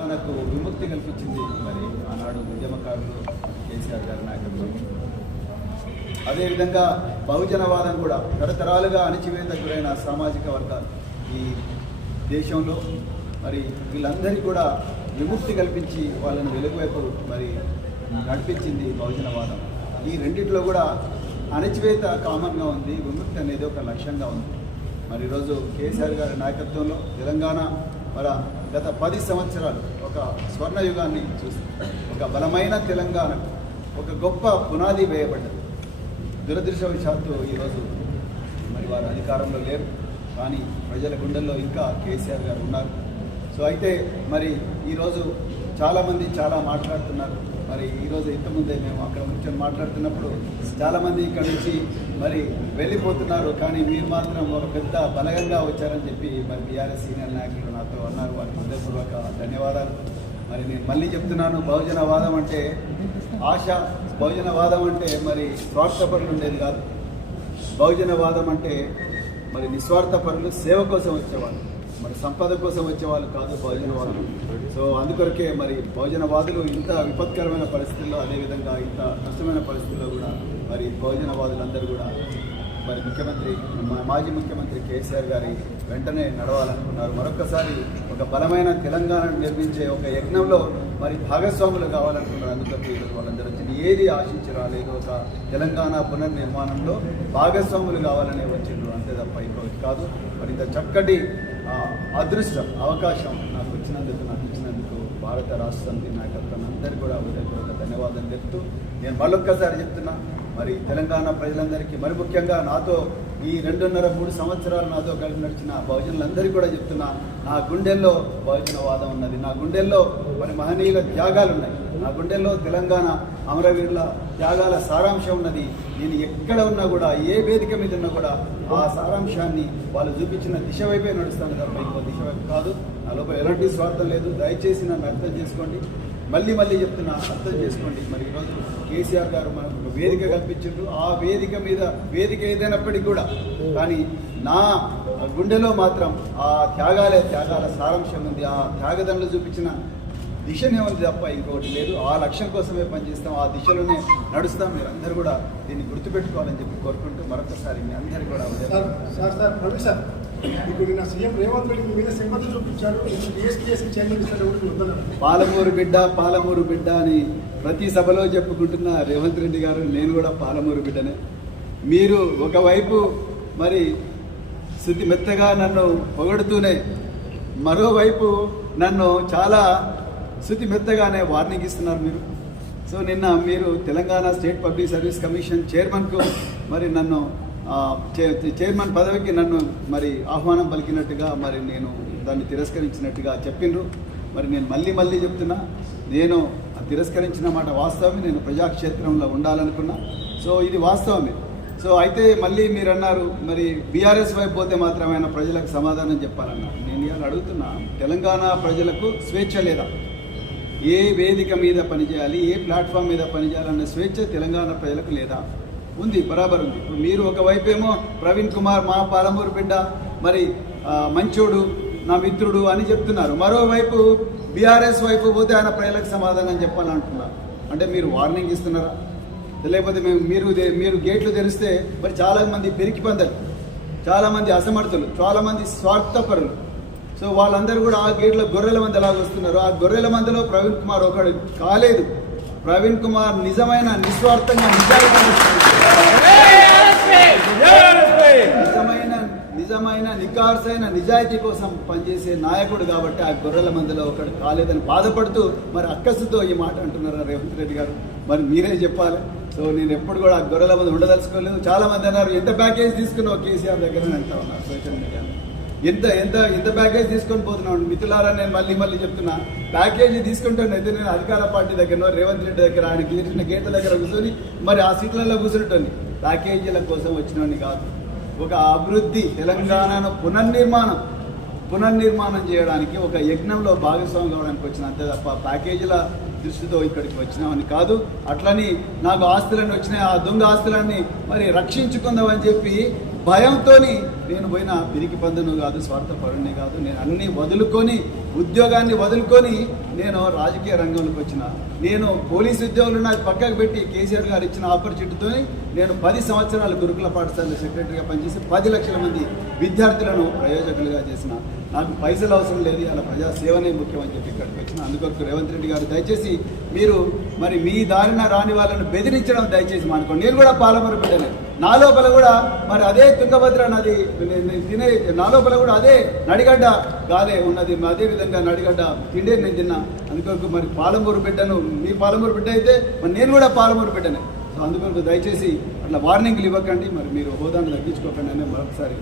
నాకు విముక్తి కల్పించింది మరి ఆనాడు ఉద్యమకారులు కేసీఆర్ గారి నాయకత్వం. అదేవిధంగా బహుజనవాదం కూడా తరతరాలుగా అణచివేతకు గురైన సామాజిక వర్గాలు ఈ దేశంలో మరి వీళ్ళందరికీ కూడా విముక్తి కల్పించి వాళ్ళని వెలుగువైపు మరి నడిపించింది బహుజనవాదం. ఈ రెండింటిలో కూడా అణచివేత కామన్గా ఉంది, విముక్తి అనేది ఒక లక్ష్యంగా ఉంది. మరి ఈరోజు కేసీఆర్ గారి నాయకత్వంలో తెలంగాణ మన గత 10 సంవత్సరాలు ఒక స్వర్ణయుగాన్ని చూసి ఒక బలమైన తెలంగాణకు ఒక గొప్ప పునాది వేయబడ్డది. దురదృష్టవశాత్తు ఈరోజు మరి వారు అధికారంలో లేరు, కానీ ప్రజల గుండెల్లో ఇంకా కేసీఆర్ గారు ఉన్నారు. సో అయితే మరి ఈరోజు చాలామంది చాలా మాట్లాడుతున్నారు. మరి ఈరోజు ఇంతకుముందే మేము అక్కడ కూర్చొని మాట్లాడుతున్నప్పుడు చాలామంది ఇక్కడ నుంచి మరి వెళ్ళిపోతున్నారు, కానీ మీరు మాత్రం ఒక పెద్ద బలగంగా వచ్చారని చెప్పి మరి బీఆర్ఎస్ సీనియర్ నాయకులు నాతో అన్నారు. వారికి హృదయపూర్వక ధన్యవాదాలు. మరి నేను మళ్ళీ చెప్తున్నాను, బహుజనవాదం అంటే ఆశ, బహుజనవాదం అంటే మరి స్వార్థపరులు ఉండేది కాదు. బహుజనవాదం అంటే మరి నిస్వార్థపరులు, సేవ కోసం వచ్చేవాళ్ళు, మరి సంపద కోసం వచ్చేవాళ్ళు కాదు బహుజనవాదులు. సో అందుకొరకే మరి బహుజనవాదులు ఇంత విపత్కరమైన పరిస్థితుల్లో, అదేవిధంగా ఇంత కష్టమైన పరిస్థితుల్లో కూడా మరి బహుజనవాదులందరూ కూడా మరి మాజీ ముఖ్యమంత్రి కేసీఆర్ గారి వెంటనే నడవాలనుకున్నారు. మరొకసారి ఒక బలమైన తెలంగాణను నిర్మించే ఒక యజ్ఞంలో మరి భాగస్వాములు కావాలనుకున్నారు. అందుకని ఈరోజు వాళ్ళందరూ వచ్చి ఏది ఆశించి రాలేదు, ఒక తెలంగాణ పునర్నిర్మాణంలో భాగస్వాములు కావాలనే వచ్చిండ్రు, అంతే తప్ప ఇంకొకటి కాదు. మరి ఇంత చక్కటి అదృష్టం, అవకాశం నాకు ఇచ్చినందుకు భారత రాష్ట్ర సమితి నాయకత్వం అందరికీ కూడా హృదయపూర్వక ధన్యవాదాలు చెప్తూ నేను మళ్ళొక్కసారి చెప్తున్నా, మరి తెలంగాణ ప్రజలందరికీ, మరి ముఖ్యంగా నాతో ఈ 2.5-3 సంవత్సరాలు నాతో కలిసి నడిచిన బహుజనులందరికీ కూడా చెప్తున్నా, నా గుండెల్లో బహుజనవాదం ఉన్నది, నా గుండెల్లో మరి మహనీయుల త్యాగాలు ఉన్నాయి, నా గుండెల్లో తెలంగాణ అమరవీరుల త్యాగాల సారాంశం ఉన్నది. నేను ఎక్కడ ఉన్నా కూడా, ఏ వేదిక మీద ఉన్నా కూడా ఆ సారాంశాన్ని వాళ్ళు చూపించిన దిశ వైపే నడుస్తాను తప్ప ఇంకో దిశ వైపు కాదు. నా లోపల ఎలాంటి స్వార్థం లేదు. దయచేసి నన్ను అర్థం చేసుకోండి, మళ్ళీ చెప్తున్నా, అర్థం చేసుకోండి. మరి ఈరోజు కేసీఆర్ గారు మనకు ఒక వేదిక కల్పించారు. ఆ వేదిక ఏదైనప్పటికీ కూడా కానీ నా గుండెలో మాత్రం ఆ త్యాగాల సారాంశం ఉంది. ఆ త్యాగదండలు చూపించిన దిశనే ఉంది తప్ప ఇంకొకటి లేదు. ఆ లక్ష్యం కోసమే పనిచేస్తాం, ఆ దిశలోనే నడుస్తాం. మీరు అందరూ కూడా దీన్ని గుర్తుపెట్టుకోవాలని చెప్పి కోరుకుంటూ మరొకసారి మీ అందరికీ కూడా ఇప్పుడు నిన్న సీఎం రేవంత్ రెడ్డి మీద సింపతి చూపించారు. పాలమూరు బిడ్డ అని ప్రతి సభలో చెప్పుకుంటున్న రేవంత్ రెడ్డి గారు, నేను కూడా పాలమూరు బిడ్డనే. మీరు ఒకవైపు మరి శృతి మెత్తగా నన్ను పొగడుతూనే, మరోవైపు నన్ను చాలా శృతి మెత్తగానే వార్నింగ్ ఇస్తున్నారు మీరు. సో నిన్న మీరు Telangana state public service commission చైర్మన్కు మరి నన్ను చైర్మన్ పదవికి నన్ను మరి ఆహ్వానం పలికినట్టుగా మరి నేను దాన్ని తిరస్కరించినట్టుగా చెప్పిండ్రు. మరి నేను మళ్ళీ చెప్తున్నా, నేను తిరస్కరించిన మాట వాస్తవమే. నేను ప్రజాక్షేత్రంలో ఉండాలనుకున్నా, సో ఇది వాస్తవమే. సో అయితే మళ్ళీ మీరు అన్నారు మరి బీఆర్ఎస్ వైపు పోతే మాత్రమే ప్రజలకు సమాధానం చెప్పాలన్నారు. నేను ఇవాళ అడుగుతున్నా, తెలంగాణ ప్రజలకు స్వేచ్ఛ లేదా? ఏ వేదిక మీద పనిచేయాలి, ఏ ప్లాట్ఫామ్ మీద పనిచేయాలన్న స్వేచ్ఛ తెలంగాణ ప్రజలకు లేదా? ఉంది, బరాబర్ ఉంది. ఇప్పుడు మీరు ఒకవైపేమో ప్రవీణ్ కుమార్ మా పాలమూరు బిడ్డ, మరి మంచోడు, నా మిత్రుడు అని చెప్తున్నారు. మరోవైపు బీఆర్ఎస్ వైపు పోతే ఆయన ప్రజలకు సమాధానం చెప్పాలంటున్నారు. అంటే మీరు వార్నింగ్ ఇస్తున్నారా? లేకపోతే మీరు గేట్లు తెరిస్తే మరి చాలామంది పెరికి పందరు, చాలామంది అసమర్థులు, చాలామంది స్వార్థపరులు. సో వాళ్ళందరూ కూడా ఆ గేట్ల గొర్రెల మంది ఎలాగ వస్తున్నారు. ఆ గొర్రెల మందిలో ప్రవీణ్ కుమార్ ఒకడు కాలేదు. ప్రవీణ్ కుమార్ నిజమైన నిస్వార్థంగా నిజమైన నికార్సైన నిజాయితీ కోసం పనిచేసే నాయకుడు కాబట్టి ఆ గొర్రెల మందిలో ఒకడు కాలేదని బాధపడుతూ మరి అక్కసుతో ఈ మాట అంటున్నారు రేవంత్ రెడ్డి గారు. మరి మీరే చెప్పాలి. సో నేను ఎప్పుడు కూడా ఆ గొర్రెల మంది ఉండదలుచుకోలేదు. చాలా మంది అన్నారు, ఎంత ప్యాకేజ్ తీసుకున్నావు కేసీఆర్ దగ్గర అంటా ఉన్నారు సోషల్ మీడియాలో. ఎంత ప్యాకేజ్ తీసుకొని పోతున్నావు మిత్రులారా? నేను మళ్ళీ చెప్తున్నా, ప్యాకేజీ తీసుకుంటానైతే నేను అధికార పార్టీ దగ్గర రేవంత్ రెడ్డి దగ్గర ఆయన గెలిచిన గేట్ల దగ్గర కూర్చొని మరి ఆ సీట్లలో కూర్చుంటాను. ప్యాకేజీల కోసం వచ్చినవని కాదు. ఒక అభివృద్ధి, తెలంగాణను పునర్నిర్మాణం చేయడానికి ఒక యజ్ఞంలో భాగస్వామి కావడానికి వచ్చిన, అంతే తప్ప ప్యాకేజీల దృష్టితో ఇక్కడికి వచ్చినామని కాదు. అట్లని నాకు ఆస్తులన్నీ వచ్చినాయి, ఆ దొంగ ఆస్తులన్నీ మరి రక్షించుకుందామని చెప్పి భయంతో నేను పోయిన పిరికి పందును కాదు, స్వార్థపరుణ్ణి కాదు. నేను అన్నీ వదులుకొని ఉద్యోగాన్ని వదులుకొని నేను రాజకీయ రంగంలోకి వచ్చిన. నేను పోలీసు ఉద్యోగులు నాకు పక్కకు పెట్టి కేసీఆర్ గారు ఇచ్చిన ఆపర్చునిటీతో నేను 10 సంవత్సరాలు గురుకుల పాఠశాల సెక్రటరీగా పనిచేసి 10 లక్షల మంది విద్యార్థులను ప్రయోజకులుగా చేసిన. నాకు పైసలు అవసరం లేదు, అలా ప్రజాసేవనే ముఖ్యం అని చెప్పి ఇక్కడికి వచ్చిన. అందుకొరకు రేవంత్ రెడ్డి గారు దయచేసి మీరు మరి మీ దారిన రాని వాళ్ళను బెదిరించడం దయచేసి మానుకోండి. నేను కూడా పాలమూరు బిడ్డనే, నా లోపల కూడా మరి అదే తుంగభద్ర నది తినే, నా లోపల కూడా అదే నడిగడ్డ గాలే ఉన్నది, అదే విధంగా నడిగడ్డ తిండే నేను తిన్నా. అందుకొరకు మరి పాలమూరు బిడ్డను, మీ పాలమూరు బిడ్డ అయితే మరి నేను కూడా పాలమూరు బిడ్డనే. సో అందుకొరకు దయచేసి అట్లా వార్నింగ్లు ఇవ్వకండి, మరి మీరు హోదాను తగ్గించుకోకండి అని మరొకసారి.